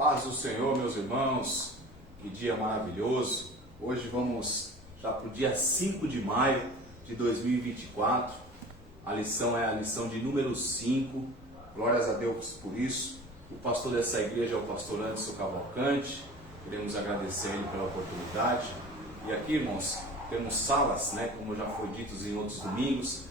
Paz do Senhor, meus irmãos, que dia maravilhoso. Hoje vamos já para o dia 5 de maio de 2024. A lição é a lição de número 5. Glórias a Deus por isso. O pastor dessa igreja é o pastor Anderson Cavalcante. Queremos agradecer a ele pela oportunidade. E aqui, irmãos, temos salas, como já foi dito em outros domingos,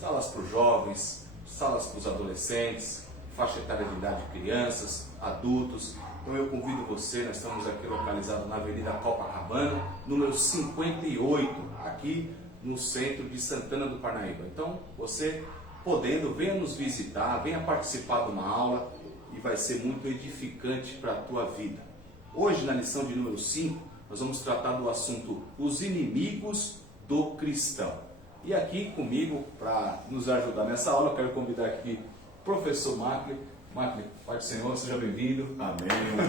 salas para os jovens, salas para os adolescentes, faixa etária de idade de crianças, adultos. Então eu convido você, nós estamos aqui localizados na Avenida Copacabana, número 58, aqui no centro de Santana do Parnaíba. Então você podendo, venha nos visitar, venha participar de uma aula e vai ser muito edificante para a tua vida. Hoje, na lição de número 5, nós vamos tratar do assunto os inimigos do cristão. E aqui comigo, para nos ajudar nessa aula, eu quero convidar aqui o professor Macri. Macri, Pai do Senhor, seja bem-vindo. Amém.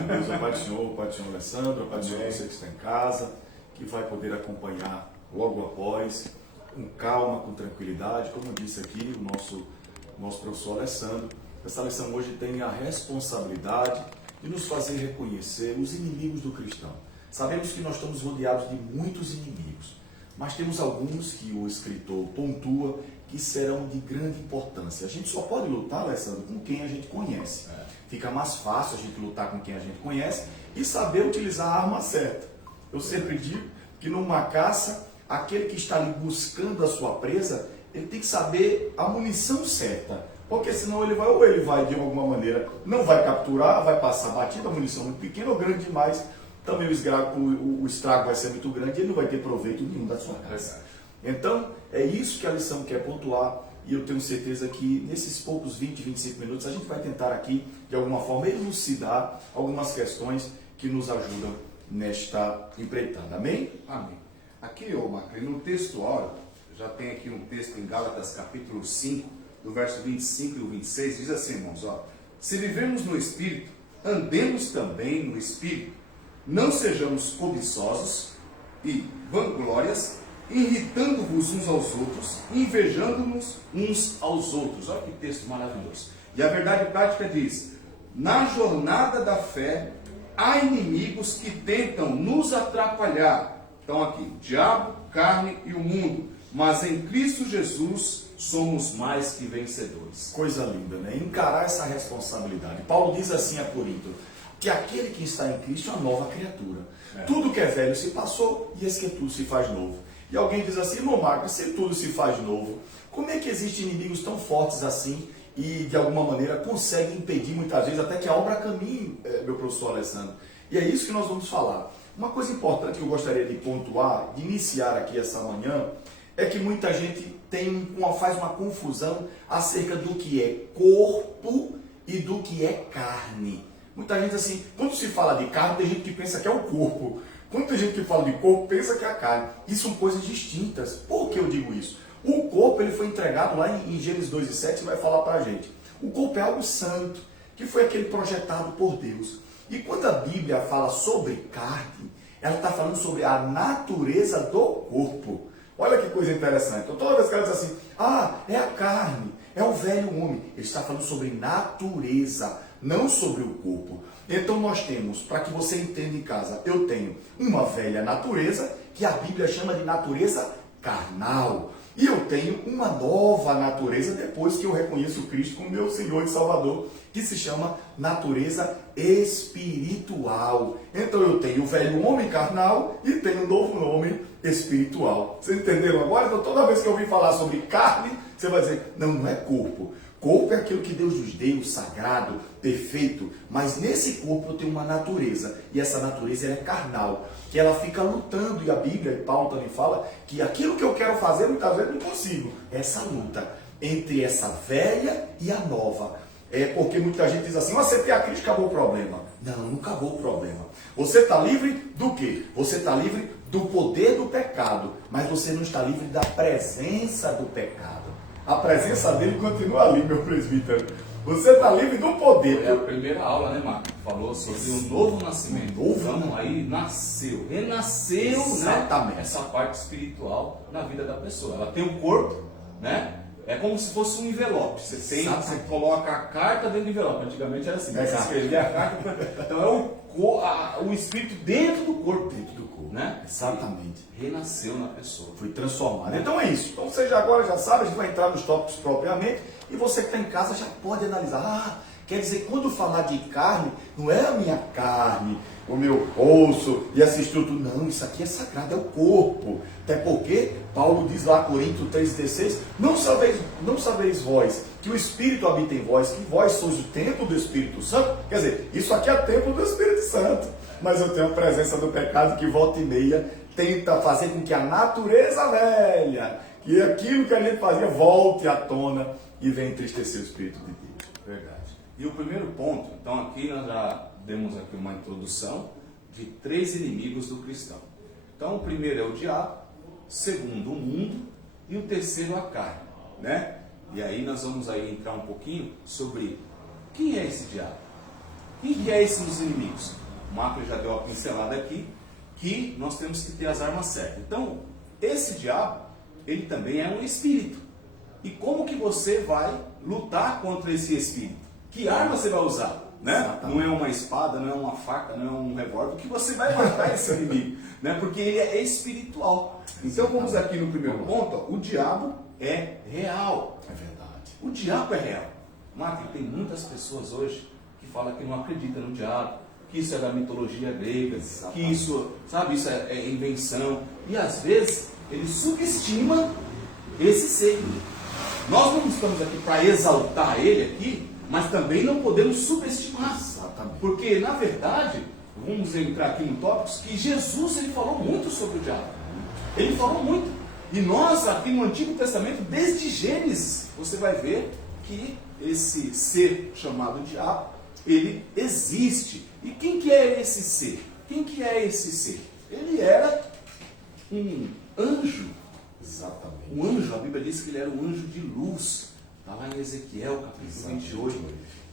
Deus, Pai do Senhor, Pai do Senhor Alessandro, Pai do Senhor você que está em casa, que vai poder acompanhar logo após, com calma, com tranquilidade. Como disse aqui o nosso professor Alessandro, essa lição hoje tem a responsabilidade de nos fazer reconhecer os inimigos do cristão. Sabemos que nós estamos rodeados de muitos inimigos, mas temos alguns que o escritor pontua que serão de grande importância. A gente só pode lutar, Alessandro, com quem a gente conhece. Fica mais fácil a gente lutar com quem a gente conhece e saber utilizar a arma certa. Eu sempre digo que numa caça, aquele que está ali buscando a sua presa, ele tem que saber a munição certa, porque senão ele vai de alguma maneira, não vai capturar, vai passar batida, a munição muito pequena ou grande demais, também o estrago vai ser muito grande e ele não vai ter proveito nenhum da sua casa. Então, é isso que a lição quer pontuar e eu tenho certeza que nesses poucos 20, 25 minutos a gente vai tentar aqui, de alguma forma, elucidar algumas questões que nos ajudam nesta empreitada. Amém? Amém. Aqui, Macri, no texto, já tem aqui um texto em Gálatas capítulo 5, do verso 25 e o 26, diz assim, irmãos, se vivemos no Espírito, andemos também no Espírito, não sejamos cobiçosos e vanglórias, irritando-vos uns aos outros, invejando-nos uns aos outros. Olha que texto maravilhoso. E a verdade prática diz, na jornada da fé, há inimigos que tentam nos atrapalhar. Então aqui, o diabo, carne e o mundo. Mas em Cristo Jesus somos mais que vencedores. Coisa linda, né? Encarar essa responsabilidade. Paulo diz assim a Corinto, que aquele que está em Cristo é uma nova criatura. Tudo que é velho se passou e esse que tudo se faz novo. E alguém diz assim, irmão Marcos, se tudo se faz novo, como é que existem inimigos tão fortes assim e de alguma maneira conseguem impedir muitas vezes até que a obra caminhe, meu professor Alessandro? E é isso que nós vamos falar. Uma coisa importante que eu gostaria de pontuar, de iniciar aqui essa manhã, é que muita gente faz uma confusão acerca do que é corpo e do que é carne. Muita gente assim, quando se fala de carne, tem gente que pensa que é o corpo. Quando tem gente que fala de corpo, pensa que é a carne. E são coisas distintas. Por que eu digo isso? O corpo ele foi entregado lá em Gênesis 2:7 e vai falar para a gente. O corpo é algo santo, que foi aquele projetado por Deus. E quando a Bíblia fala sobre carne, ela está falando sobre a natureza do corpo. Olha que coisa interessante. Então, toda vez que ela diz assim, é a carne, é o velho homem, ele está falando sobre natureza, não sobre o corpo. Então nós temos, para que você entenda em casa, eu tenho uma velha natureza, que a Bíblia chama de natureza carnal. E eu tenho uma nova natureza, depois que eu reconheço Cristo como meu Senhor e Salvador, que se chama natureza espiritual. Então eu tenho o velho homem carnal e tenho o novo homem espiritual. Vocês entenderam agora? Então toda vez que eu ouvir falar sobre carne, você vai dizer, não é corpo. Corpo é aquilo que Deus nos deu, sagrado, perfeito, mas nesse corpo eu tenho uma natureza, e essa natureza é carnal, que ela fica lutando, e a Bíblia, e Paulo também fala, que aquilo que eu quero fazer, muitas vezes não consigo, essa luta entre essa velha e a nova. Porque muita gente diz assim, você tem a Cristo, acabou o problema. Não acabou o problema. Você está livre do quê? Você está livre do poder do pecado, mas você não está livre da presença do pecado. A presença dele continua ali, meu presbítero. Você está livre do poder. É a primeira aula, né, Marco? Falou sobre o novo nascimento. Então, aí nasceu, renasceu, exatamente, essa parte espiritual na vida da pessoa. Ela tem um corpo, É como se fosse um envelope. Você coloca a carta dentro do envelope. Antigamente era assim, você escrevia a carta. Então é o espírito dentro do corpo. Dentro do corpo. Né? Exatamente. E renasceu na pessoa. Foi transformado. Então é isso. Então você agora já sabe, a gente vai entrar nos tópicos propriamente. E você que está em casa já pode analisar. Quer dizer, quando falar de carne, não é a minha carne, o meu osso e essa estrutura. Não, isso aqui é sagrado, é o corpo. Até porque Paulo diz lá, Coríntios 3,16, não sabeis vós que o Espírito habita em vós, que vós sois o templo do Espírito Santo. Quer dizer, isso aqui é o templo do Espírito Santo. Mas eu tenho a presença do pecado que volta e meia tenta fazer com que a natureza velha, que aquilo que a gente fazia, volte à tona e venha entristecer o Espírito de Deus. Verdade. E o primeiro ponto, então aqui nós já demos aqui uma introdução de 3 inimigos do cristão. Então o primeiro é o diabo, o segundo o mundo e o terceiro a carne, né? E aí nós vamos aí entrar um pouquinho sobre quem é esse diabo? Quem que é esse dos inimigos? O Marco já deu uma pincelada aqui, que nós temos que ter as armas certas. Então, esse diabo, ele também é um espírito. E como que você vai lutar contra esse espírito? Que arma você vai usar? Né? Não é uma espada, não é uma faca, não é um revólver, que você vai matar esse inimigo, né? Porque ele é espiritual. Então vamos aqui no primeiro ponto, ó, o diabo é real. É verdade. O diabo é real. Marco, tem muitas pessoas hoje que falam que não acreditam no diabo, que isso é da mitologia grega, que isso, sabe, isso é invenção. E às vezes ele subestima esse ser. Nós não estamos aqui para exaltar ele aqui, mas também não podemos subestimar. Exatamente. Porque, na verdade, vamos entrar aqui no tópico, que Jesus ele falou muito sobre o diabo. Ele falou muito. E nós, aqui no Antigo Testamento, desde Gênesis, você vai ver que esse ser chamado diabo, ele existe. E quem que é esse ser? Quem que é esse ser? Ele era um anjo. Exatamente. Um anjo, a Bíblia diz que ele era um anjo de luz. Está lá em Ezequiel, capítulo 28.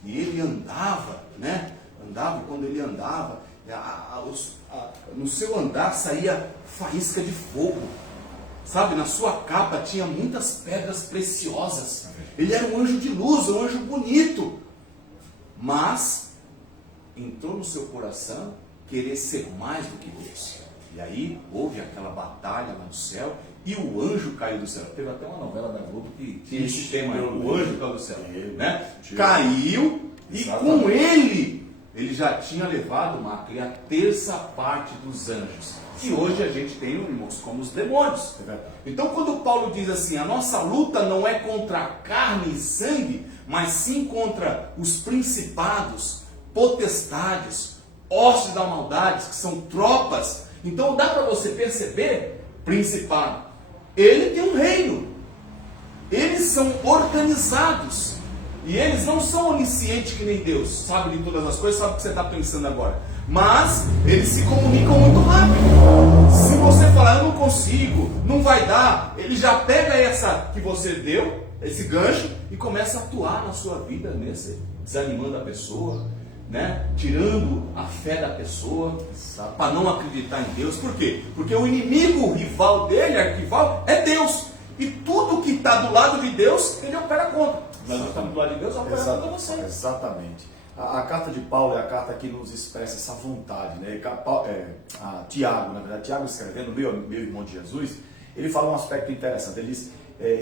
E ele andava, né? Andava, quando ele andava, no seu andar saía faísca de fogo. Sabe, na sua capa tinha muitas pedras preciosas. Ele era um anjo de luz, um anjo bonito. Mas entrou no seu coração querer ser mais do que Deus. E aí houve aquela batalha lá no céu. E o anjo caiu do céu. Teve até uma novela da Globo que tinha esse tema, o anjo caiu do céu. Né? Caiu e com ele já tinha levado, Marco, a terça parte dos anjos. E hoje a gente tem, irmãos, como os demônios. Então quando Paulo diz assim, a nossa luta não é contra carne e sangue, mas sim contra os principados, potestades, hostes da maldade, que são tropas. Então dá para você perceber, principado, ele tem um reino, eles são organizados, e eles não são oniscientes que nem Deus, sabe de todas as coisas, sabe o que você está pensando agora, mas eles se comunicam muito rápido. Se você falar, eu não consigo, não vai dar, ele já pega essa que você deu, esse gancho, e começa a atuar na sua vida, desanimando a pessoa, né? Tirando a fé da pessoa, para não acreditar em Deus. Por quê? Porque o inimigo, o rival dele, arquival, é Deus. E tudo que está do lado de Deus, ele opera contra. Mas nós estamos do lado de Deus, opera contra você. Exatamente. A carta de Paulo é a carta que nos expressa essa vontade, né? Tiago, na verdade, Tiago escrevendo, meu irmão de Jesus, ele fala um aspecto interessante. Ele diz,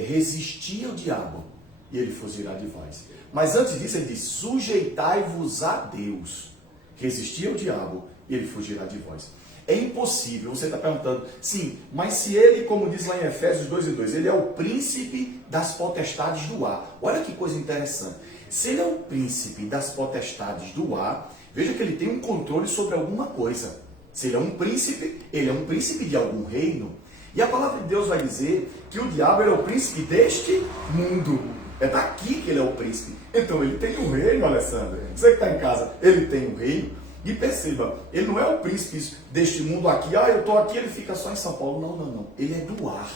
resistir ao diabo e ele fugirá de vós. Mas antes disso ele diz, sujeitai-vos a Deus, resistir ao diabo e ele fugirá de vós. É impossível, você está perguntando, sim, mas se ele, como diz lá em Efésios 2:2, ele é o príncipe das potestades do ar. Olha que coisa interessante. Se ele é o príncipe das potestades do ar, veja que ele tem um controle sobre alguma coisa. Se ele é um príncipe de algum reino. E a palavra de Deus vai dizer que o diabo é o príncipe deste mundo. É daqui que ele é o príncipe. Então ele tem um reino, Alessandro. Você que está em casa, ele tem um reino. E perceba, ele não é o príncipe deste mundo aqui. Eu estou aqui, ele fica só em São Paulo. Não. Ele é do ar.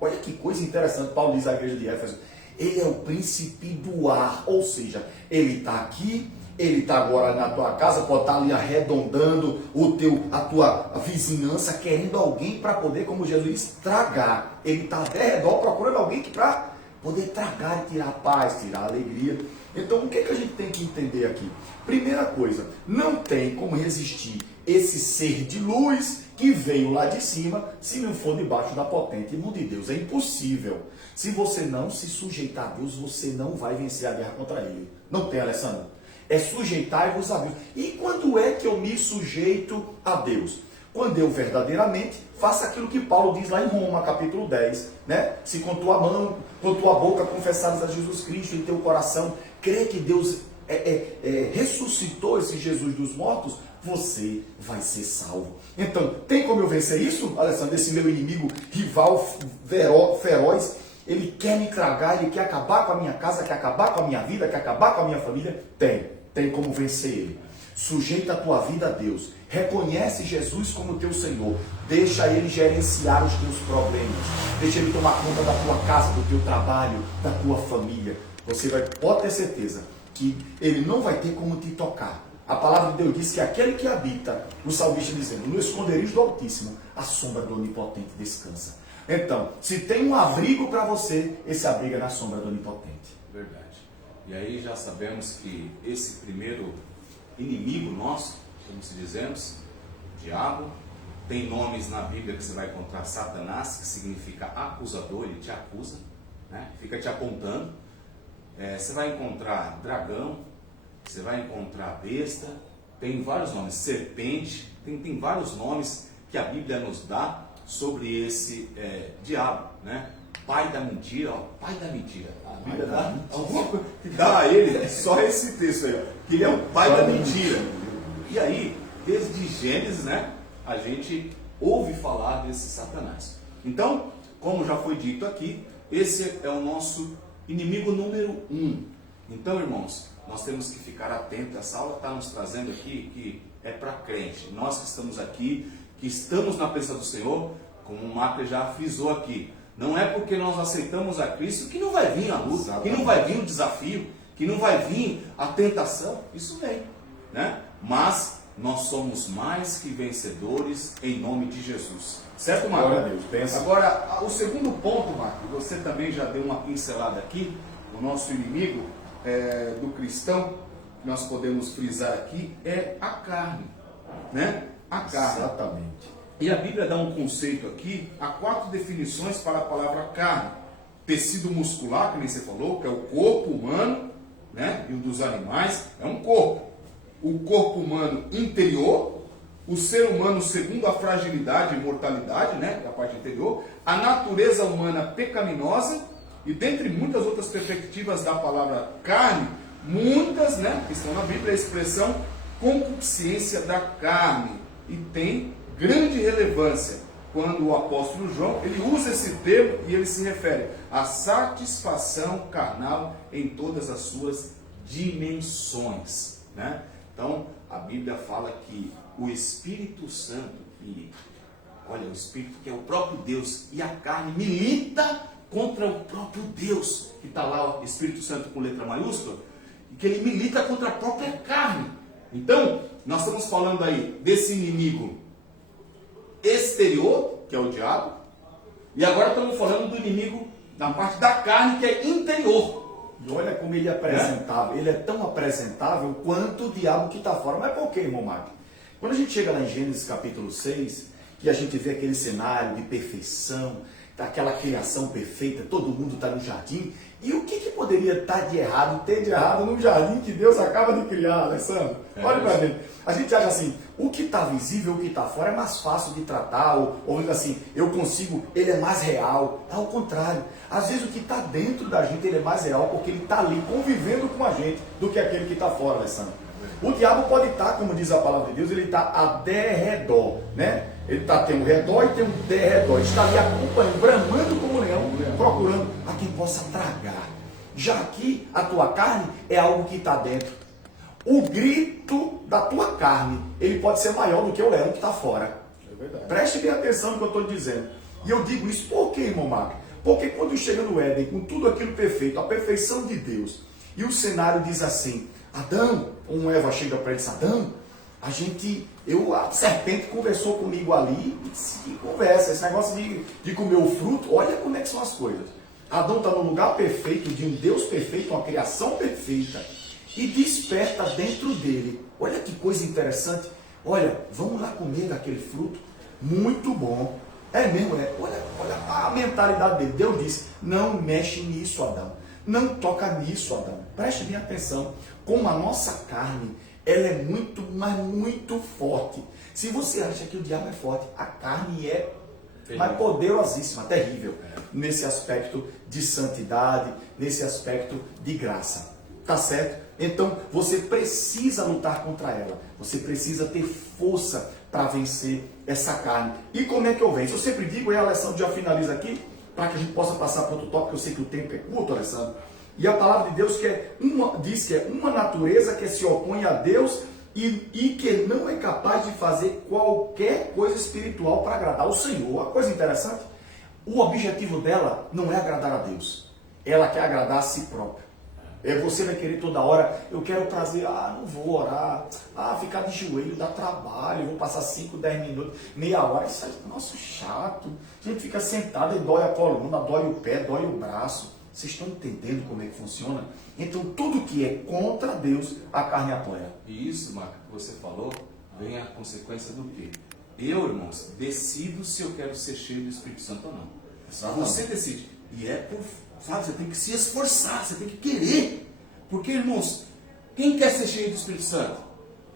Olha que coisa interessante. Paulo diz à igreja de Éfeso. Ele é o príncipe do ar. Ou seja, ele está aqui, ele está agora na tua casa, pode estar ali arredondando a tua vizinhança, querendo alguém para poder, como Jesus diz, tragar. Ele está ao redor procurando alguém para poder tragar e tirar a paz, tirar a alegria. Então, o que a gente tem que entender aqui? Primeira coisa, não tem como resistir esse ser de luz que veio lá de cima, se não for debaixo da potente mão de Deus. É impossível. Se você não se sujeitar a Deus, você não vai vencer a guerra contra ele. Não tem, Alessandro? É sujeitar-vos a Deus. E quando é que eu me sujeito a Deus? Quando eu verdadeiramente faço aquilo que Paulo diz lá em Roma, capítulo 10, né? Se com tua mão, com tua boca confessares a Jesus Cristo em teu coração, crer que Deus ressuscitou esse Jesus dos mortos, você vai ser salvo. Então, tem como eu vencer isso, Alessandro? Esse meu inimigo rival feroz, ele quer me tragar, ele quer acabar com a minha casa, quer acabar com a minha vida, quer acabar com a minha família? Tem como vencer ele. Sujeita a tua vida a Deus. Reconhece Jesus como teu Senhor. Deixa ele gerenciar os teus problemas. Deixa ele tomar conta da tua casa, do teu trabalho, da tua família. Você pode ter certeza que ele não vai ter como te tocar. A palavra de Deus diz que aquele que habita, o salmista dizendo, no esconderijo do Altíssimo, a sombra do Onipotente descansa. Então, se tem um abrigo para você, esse abrigo é na sombra do Onipotente. Verdade. E aí já sabemos que esse primeiro inimigo nosso, como se dizemos, o diabo, tem nomes na Bíblia que você vai encontrar: Satanás, que significa acusador, ele te acusa, né? Fica te apontando. Você vai encontrar dragão, você vai encontrar besta, tem vários nomes, serpente, tem vários nomes que a Bíblia nos dá sobre esse diabo, né? Pai da mentira, ó, pai da mentira. A Bíblia dá alguma coisa que dá a ele, só esse texto aí, ó, que ele é o pai da mentira. E aí, desde Gênesis, né, a gente ouve falar desse Satanás. Então, como já foi dito aqui, esse é o nosso inimigo número 1. Então, irmãos, nós temos que ficar atentos. Essa aula está nos trazendo aqui que é para crente. Nós que estamos aqui, que estamos na presença do Senhor, como o Marco já frisou aqui, não é porque nós aceitamos a Cristo que não vai vir a luta, que não vai vir o desafio, que não vai vir a tentação. Isso vem, né? Mas nós somos mais que vencedores em nome de Jesus. Certo, Marco? Glória a Deus. Pensa. Agora, o segundo ponto, Marco, você também já deu uma pincelada aqui, o nosso inimigo do cristão, que nós podemos frisar aqui, é a carne, né? A carne. Exatamente. E a Bíblia dá um conceito aqui, há 4 definições para a palavra carne. Tecido muscular, que nem você falou, que é o corpo humano, né? E o dos animais é um corpo. O corpo humano interior, o ser humano segundo a fragilidade e mortalidade, né? Que é a parte interior, a natureza humana pecaminosa, e dentre muitas outras perspectivas da palavra carne, muitas, né, que estão na Bíblia, a expressão concupiscência da carne, e tem grande relevância quando o apóstolo João, ele usa esse termo e ele se refere à satisfação carnal em todas as suas dimensões, né? Então, a Bíblia fala que o Espírito Santo, o Espírito que é o próprio Deus, e a carne milita contra o próprio Deus, que está lá o Espírito Santo com letra maiúscula, e que ele milita contra a própria carne. Então, nós estamos falando aí desse inimigo exterior, que é o diabo, e agora estamos falando do inimigo na parte da carne, que é interior. E olha como ele é apresentável. Ele é tão apresentável quanto o diabo que está fora. Mas por que, irmão Marco? Quando a gente chega lá em Gênesis capítulo 6, que a gente vê aquele cenário de perfeição, daquela criação perfeita, todo mundo está no jardim, e o que poderia ter de errado no jardim que Deus acaba de criar, Alessandro? Olha para dentro. A gente acha assim, o que está visível, o que está fora é mais fácil de tratar, ou assim, eu consigo, ele é mais real. Ao contrário, às vezes o que está dentro da gente, ele é mais real, porque ele está ali convivendo com a gente, do que aquele que está fora, Alessandro. O diabo pode estar, como diz a palavra de Deus, ele está a derredor, né? Ele tem um redor e tem um derredor. Ele está ali acompanhando, bramando como leão, procurando a quem possa tragar. Já aqui, a tua carne é algo que está dentro. O grito da tua carne, ele pode ser maior do que o leão que está fora. É verdade. Preste bem atenção no que eu estou dizendo. E eu digo isso por quê, irmão Marco? Porque quando chega no Éden, com tudo aquilo perfeito, a perfeição de Deus, e o cenário diz assim, Adão, Eva chega para ele e diz, Adão, a serpente conversou comigo ali, e disse, que conversa, esse negócio de comer o fruto, olha como é que são as coisas. Adão está no lugar perfeito, de um Deus perfeito, uma criação perfeita, e desperta dentro dele. Olha que coisa interessante. Olha, vamos lá comer daquele fruto. Muito bom. É mesmo, é. Olha a mentalidade dele. Deus disse, não mexe nisso, Adão. Não toca nisso, Adão. Preste bem atenção. Como a nossa carne, ela é muito, mas muito forte. Se você acha que o diabo é forte, a carne é mas poderosíssima, terrível, nesse aspecto de santidade, nesse aspecto de graça. Tá certo? Então, você precisa lutar contra ela. Você precisa ter força para vencer essa carne. E como é que eu venço? Eu sempre digo, e a Alessandro já finaliza aqui, para que a gente possa passar para outro tópico, eu sei que o tempo é curto, Alessandro. E a palavra de Deus diz que é uma natureza que se opõe a Deus e que não é capaz de fazer qualquer coisa espiritual para agradar o Senhor. Uma coisa interessante, o objetivo dela não é agradar a Deus. Ela quer agradar a si própria. Você vai querer toda hora, eu quero prazer, não vou orar, ficar de joelho dá trabalho, vou passar 5, 10 minutos, meia hora, isso é, nossa, chato. A gente fica sentado e dói a coluna, dói o pé, dói o braço. Vocês estão entendendo como é que funciona? Então, tudo que é contra Deus, a carne apoia. E isso, Marco, que você falou, vem a consequência do quê? Eu, irmãos, decido se eu quero ser cheio do Espírito Santo ou não. Exatamente. Você decide. E sabe, você tem que se esforçar, você tem que querer. Porque, irmãos, quem quer ser cheio do Espírito Santo?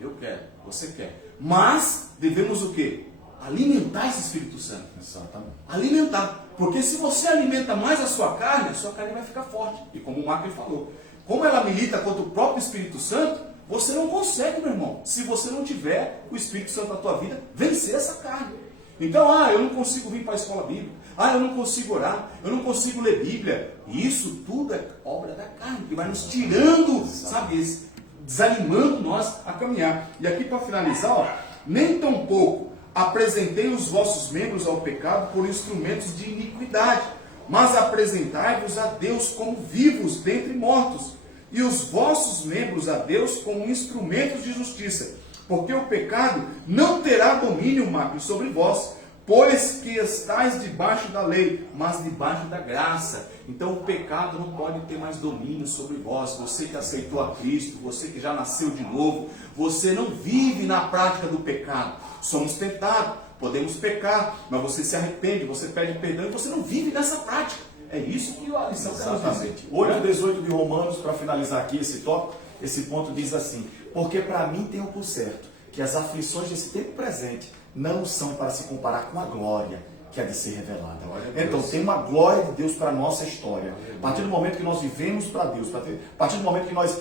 Eu quero, você quer. Mas, devemos o quê? Alimentar esse Espírito Santo. Exatamente. Alimentar. Porque se você alimenta mais a sua carne vai ficar forte. E como o Marco falou, como ela milita contra o próprio Espírito Santo, você não consegue, meu irmão, se você não tiver o Espírito Santo na tua vida, vencer essa carne. Então, eu não consigo vir para a escola bíblica, eu não consigo orar, eu não consigo ler Bíblia. Isso tudo é obra da carne, que vai nos tirando, sabe, desanimando nós a caminhar. E aqui para finalizar, nem tão pouco apresentei os vossos membros ao pecado por instrumentos de iniquidade, mas apresentai-vos a Deus como vivos dentre mortos, e os vossos membros a Deus como instrumentos de justiça, porque o pecado não terá domínio, Marco, sobre vós, pois que estáis debaixo da lei, mas debaixo da graça. Então o pecado não pode ter mais domínio sobre vós. Você que aceitou a Cristo, você que já nasceu de novo, você não vive na prática do pecado. Somos tentados, podemos pecar, mas você se arrepende, você pede perdão e você não vive nessa prática. É isso que a lição quer nos dizer. 8:18 de Romanos, para finalizar aqui esse tópico, esse ponto diz assim: porque para mim tenho por certo que as aflições desse tempo presente não são para se comparar com a glória que há de ser revelada. Então tem uma glória de Deus para a nossa história. A partir do momento que nós vivemos para Deus, a partir do momento que nós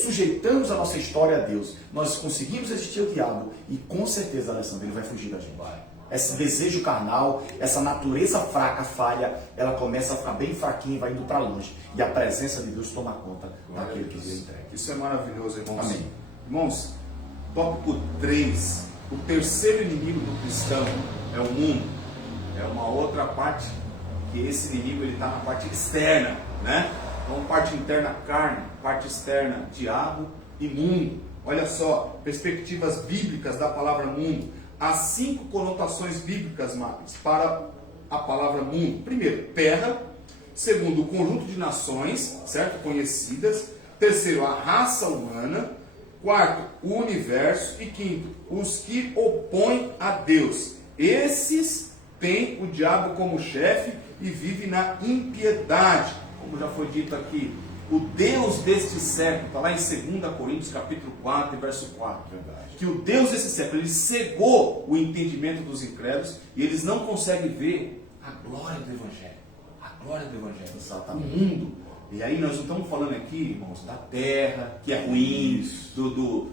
sujeitamos a nossa história a Deus, nós conseguimos resistir ao diabo e com certeza, Alessandro, ele vai fugir da gente. Esse desejo carnal, essa natureza fraca, falha, ela começa a ficar bem fraquinha e vai indo para longe. E a presença de Deus toma conta daquele que Deus entrega. Isso é maravilhoso, irmãos. Amém. Irmãos, tópico 3. O terceiro inimigo do cristão é o mundo. É uma outra parte, que esse inimigo está na parte externa, né? Então, parte interna, carne, parte externa, diabo e mundo. Olha só, perspectivas bíblicas da palavra mundo. Há 5 conotações bíblicas, Marcos, para a palavra mundo. Primeiro, terra. Segundo, o conjunto de nações, certo? Conhecidas. Terceiro, a raça humana. Quarto, o universo. E quinto, os que opõem a Deus. Esses têm o diabo como chefe e vivem na impiedade. Como já foi dito aqui, o Deus deste século, está lá em 2 Coríntios capítulo 4, verso 4. Verdade. Que o Deus desse século, ele cegou o entendimento dos incrédulos e eles não conseguem ver a glória do Evangelho. A glória do Evangelho. Exatamente. O mundo. E aí nós não estamos falando aqui, irmãos, da terra, que é ruim,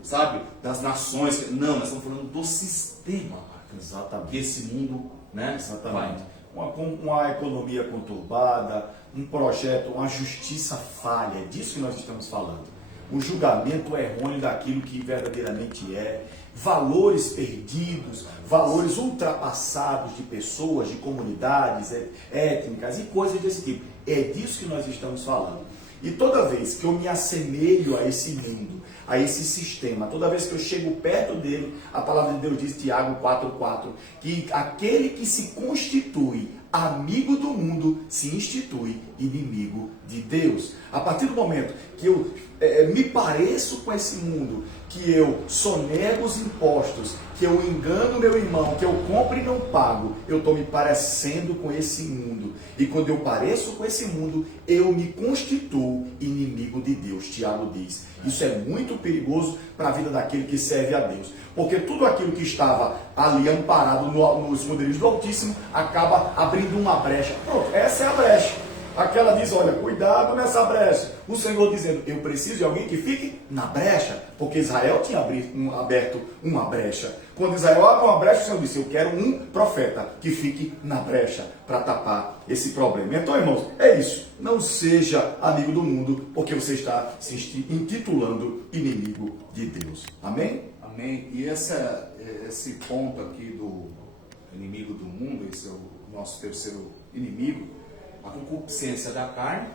sabe, das nações. Não, nós estamos falando do sistema. Exatamente. Que esse mundo, né? Exatamente. Uma economia conturbada, um projeto, uma justiça falha, é disso que nós estamos falando. O julgamento errôneo daquilo que verdadeiramente é, valores perdidos, valores ultrapassados de pessoas, de comunidades étnicas e coisas desse tipo. É disso que nós estamos falando. E toda vez que eu me assemelho a esse mundo, a esse sistema, toda vez que eu chego perto dele, a palavra de Deus diz, Tiago 4,4, que aquele que se constitui amigo do mundo se institui inimigo de Deus. A partir do momento que eu me pareço com esse mundo, que eu sonego os impostos, que eu engano meu irmão, que eu compro e não pago, eu estou me parecendo com esse mundo. E quando eu pareço com esse mundo, eu me constituo inimigo de Deus. Tiago diz. Isso é muito perigoso para a vida daquele que serve a Deus. Porque tudo aquilo que estava ali amparado nos esconderijos do Altíssimo acaba abrindo uma brecha. Pronto, essa é a brecha. Aquela diz, olha, cuidado nessa brecha. O Senhor dizendo, eu preciso de alguém que fique na brecha. Porque Israel tinha aberto uma brecha. Quando Israel abre uma brecha, o Senhor disse, eu quero um profeta que fique na brecha para tapar esse problema. Então, irmãos, é isso. Não seja amigo do mundo, porque você está se intitulando inimigo de Deus. Amém? Amém. E esse ponto aqui do inimigo do mundo, esse é o nosso terceiro inimigo, a concupiscência da carne,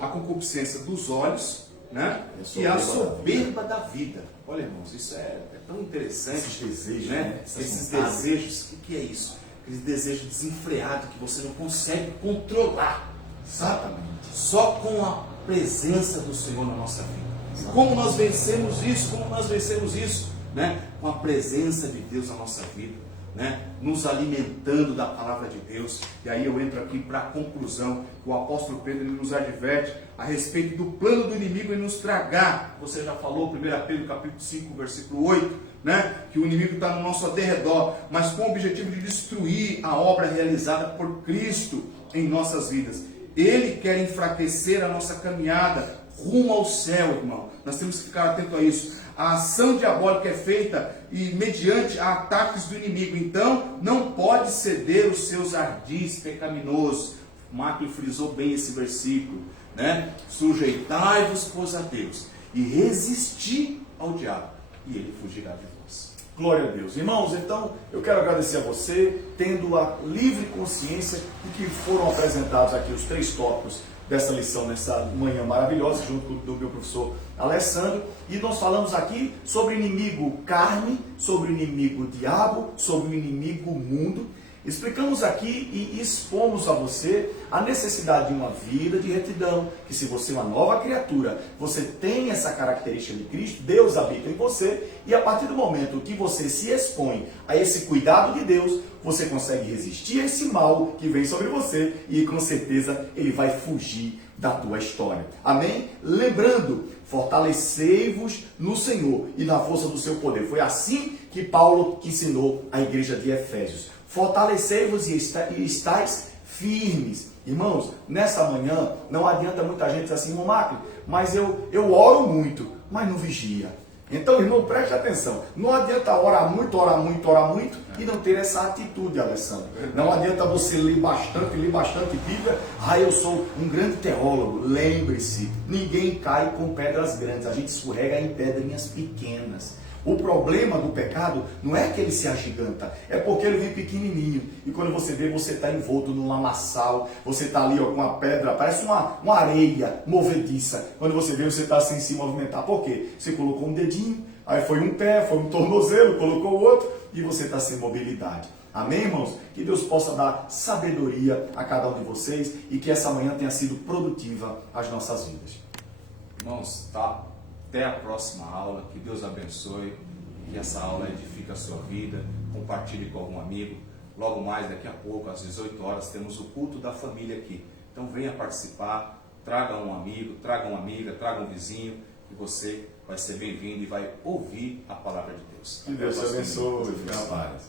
a concupiscência dos olhos, né? E a soberba da vida. Olha, irmãos, isso é tão interessante. Esses desejos, né? Esses desejos, o que é isso? Aquele desejo desenfreado que você não consegue controlar. Exatamente. Só com a presença do Senhor na nossa vida. E como nós vencemos isso? Como nós vencemos isso? Né? Com a presença de Deus na nossa vida. Né? Nos alimentando da palavra de Deus. E aí eu entro aqui para a conclusão que o apóstolo Pedro ele nos adverte a respeito do plano do inimigo em nos tragar. Você já falou, 1 Pedro capítulo 5, versículo 8, né? Que o inimigo está no nosso derredor, mas com o objetivo de destruir a obra realizada por Cristo em nossas vidas. Ele quer enfraquecer a nossa caminhada rumo ao céu, irmão. Nós temos que ficar atento a isso. A ação diabólica é feita e mediante ataques do inimigo. Então, não pode ceder os seus ardis pecaminosos. Marco frisou bem esse versículo, né? Sujeitai-vos, pois, a Deus e resisti ao diabo, e ele fugirá de vós. Glória a Deus. Irmãos, então, eu quero agradecer a você, tendo a livre consciência de que foram apresentados aqui os 3 tópicos dessa lição, nessa manhã maravilhosa, junto do meu professor Alessandro, e nós falamos aqui sobre o inimigo carne, sobre o inimigo diabo, sobre o inimigo mundo. Explicamos aqui e expomos a você a necessidade de uma vida de retidão, que se você é uma nova criatura, você tem essa característica de Cristo, Deus habita em você, e a partir do momento que você se expõe a esse cuidado de Deus, você consegue resistir a esse mal que vem sobre você e com certeza ele vai fugir da tua história. Amém? Lembrando, fortalecei-vos no Senhor e na força do seu poder. Foi assim que Paulo ensinou a igreja de Efésios. Fortalecei-vos e estáis firmes. Irmãos, nessa manhã, não adianta muita gente dizer assim, irmão Macri, mas eu oro muito, mas não vigia. Então, irmão, preste atenção. Não adianta orar muito e não ter essa atitude, Alessandro. Não adianta você ler bastante Bíblia. Eu sou um grande teólogo. Lembre-se, ninguém cai com pedras grandes. A gente escorrega em pedrinhas pequenas. O problema do pecado não é que ele se agiganta, é porque ele vem pequenininho. E quando você vê, você está envolto num lamaçal, você está ali com uma pedra, parece uma areia movediça. Quando você vê, você está sem se movimentar. Por quê? Você colocou um dedinho, aí foi um pé, foi um tornozelo, colocou o outro e você está sem mobilidade. Amém, irmãos? Que Deus possa dar sabedoria a cada um de vocês e que essa manhã tenha sido produtiva às nossas vidas. Irmãos, tá? Até a próxima aula, que Deus abençoe, que essa aula edifique a sua vida, compartilhe com algum amigo. Logo mais, daqui a pouco, às 18 horas, temos o culto da família aqui. Então venha participar, traga um amigo, traga uma amiga, traga um vizinho, que você vai ser bem-vindo e vai ouvir a palavra de Deus. Que Deus te abençoe, fique na paz.